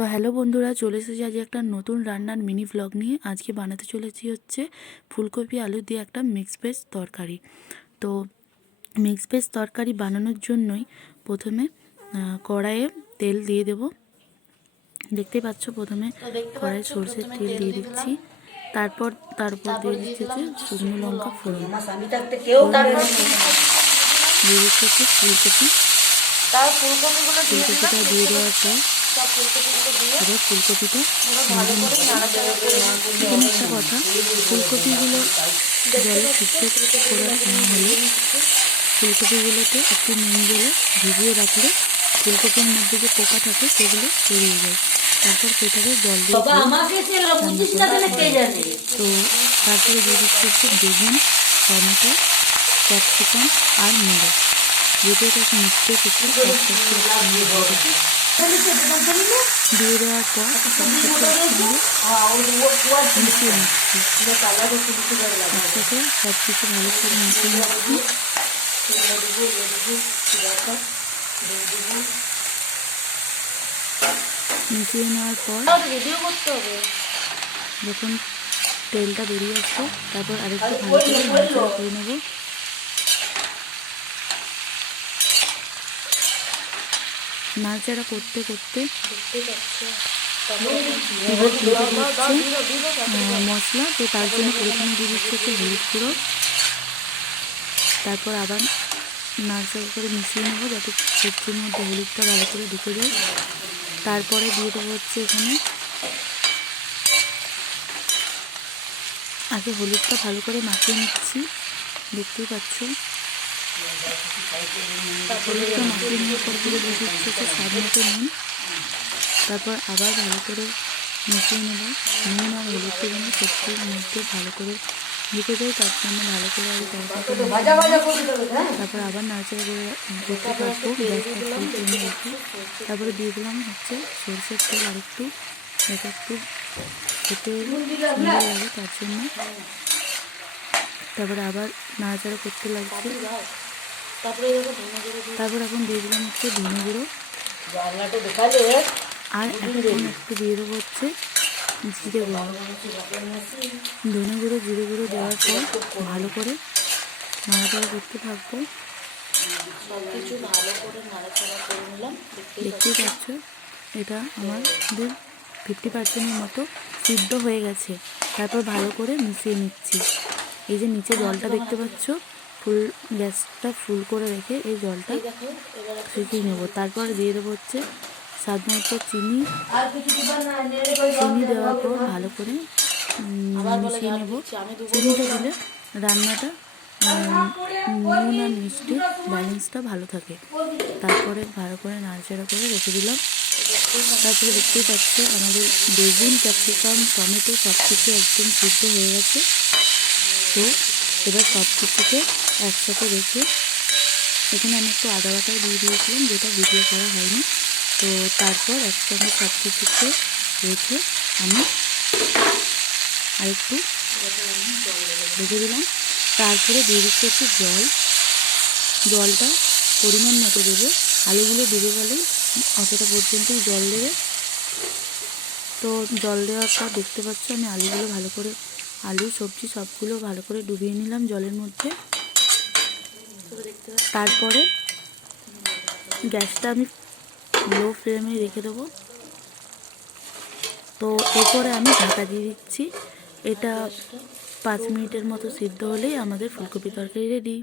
তো হ্যালো বন্ধুরা চলে এসেছি আজ একটা নতুন রান্নার মিনি ভ্লগ নিয়ে। আজকে বানাতে চলেছি হচ্ছে ফুলকপি আলু দিয়ে একটা মিক্স ভেজ তরকারি। তো মিক্স ভেজ তরকারি বানানোর জন্যই প্রথমে কড়াইয়ে তেল দিয়ে দেব। দেখতেই পাচ্ছ প্রথমে কড়াই সর্ষের তেল দিয়ে দিচ্ছি। তারপর তারপর দিয়ে দিচ্ছি হচ্ছে শুকনো লঙ্কা ফোড়ন। দিয়ে দিচ্ছি ফুলকপি। তার ফুলকপিগুলো দিয়ে ফুলকপিটা দিয়ে দেওয়ার পর সব ফুলকপিগুলো দিয়ে এবার ফুলকপিটা ভালো করে এখানে একটা কথা ফুলকপিগুলো জলে সিদ্ধ করে নেওয়া হলে ফুলকপিগুলোতে একটু নুন জলে ভিজিয়ে রাখলে ফুলকপির মধ্যে যে পোকা থাকে সেগুলো বেরিয়ে যায়। তারপর সেটাকে জল দিয়ে তো তারপরে দিয়ে দিচ্ছি হচ্ছে বেগুন টমেটো ক্যাপসিকাম আর মূলো যেটা একটা মিক্সড ক্ষেত্রে দিয়ে দেওয়ার পর সব কিছু একসঙ্গে মিশিয়ে নিচ্ছি একসাথে সব কিছু ভালো করে মিশিয়ে নিচ্ছি মিশিয়ে নেওয়ার পর ভিডিও করতে হবে যখন তেলটা বেরিয়ে আসবে তারপর আরেকটু ভালো করে নেব নাড়াচাড়া করতে করতে মশলা, তো তার জন্য প্রথমে দিয়ে দিচ্ছি হচ্ছে হলুদ গুঁড়ো। তারপর আবার নাড়াচাড়া করে মিশিয়ে নেব যাতে সবজির মধ্যে হলুদটা ভালো করে ঢুকে যায়। তারপরে দিয়ে দেবো হচ্ছে এখানে আগে হলুদটা ভালো করে মাখিয়ে নিচ্ছি। দেখতেই পাচ্ছ হলুদটা মাখিয়ে নেওয়ার পর দিয়ে দিচ্ছি হচ্ছে স্বাদ মতো নুন তারপর আবার ভালো করে মিশিয়ে নেব। নুন আর হলুদটা যেন সবজির মধ্যে ভালো করে ঢুকে যায় তার জন্য ভালো করে আগে হ্যাঁ? তারপর আবার নাড়াচাড়া করে করতে থাকব গ্যাসটা রেখে তারপরে দিয়ে দিলাম হচ্ছে সরষের তেল আর একটু এটা একটু খেতে সুন্দর লাগে তার জন্য। তারপরে আবার নাড়াচাড়া করতে লাগছে। তারপরে এখন দিয়ে দিলাম হচ্ছে ধনে গুঁড়ো। আর এখন একটু দিয়ে দেবো হচ্ছে জিরে গুঁড়ো। ধনে গুঁড়ো জিরে গুঁড়ো দেওয়ার পর ভালো করে নাড়াচাড়া করতে থাকব। দেখতেই পাচ্ছ? এটা আমাদের ফিফটি পার্সেন্টের মতো সিদ্ধ হয়ে গেছে। তারপর ভালো করে মিশিয়ে নিচ্ছি। এই যে নিচে জলটা দেখতে পাচ্ছ? ফুল গ্যাসটা ফুল করে রেখে এই জলটা শুকিয়ে নেব। তারপরে দিয়ে দেবো হচ্ছে স্বাদ মতো চিনি। চিনি দেওয়ার পর ভালো করে মিশিয়ে নেব। চিনিটা দিলে রান্নাটা নুন আর মিষ্টি ব্যালেন্সটা ভালো থাকে। তারপরে ভালো করে নাড়াচাড়া করে রেখে দিলাম। তারপরে দেখতেই পাচ্ছ আমাদের বেগুন ক্যাপসিকাম টমেটো সব কিছু একদম সিদ্ধ হয়ে গেছে। তো এবার সব কিছুকে একসাথে রেখে এখানে আমি একটু আদা বাটাও দিয়ে দিয়েছিলাম, যেটা ভিডিও করা হয়নি। তো তারপর একসঙ্গে সব কিছুকে রেখে আমি আরেকটু রেখে দিলাম। তারপরে দিয়ে দিচ্ছি একটু জল। জলটা পরিমাণ মতো দেবে। আলুগুলো দেবে গেলেই অতটা পর্যন্তই জল দেবে। তো জল দেওয়ার পর দেখতে পাচ্ছি আমি আলুগুলো ভালো করে আলু, সবজি সবগুলো ভালো করে ডুবিয়ে নিলাম জলের মধ্যে। তারপরে গ্যাসটা আমি লো ফ্লেমে রেখে দেবো। তো এরপরে আমি ঢাকা দিয়ে দিচ্ছি। এটা পাঁচ মিনিটের মতো সিদ্ধ হলেই আমাদের ফুলকপি তরকারি রেডি।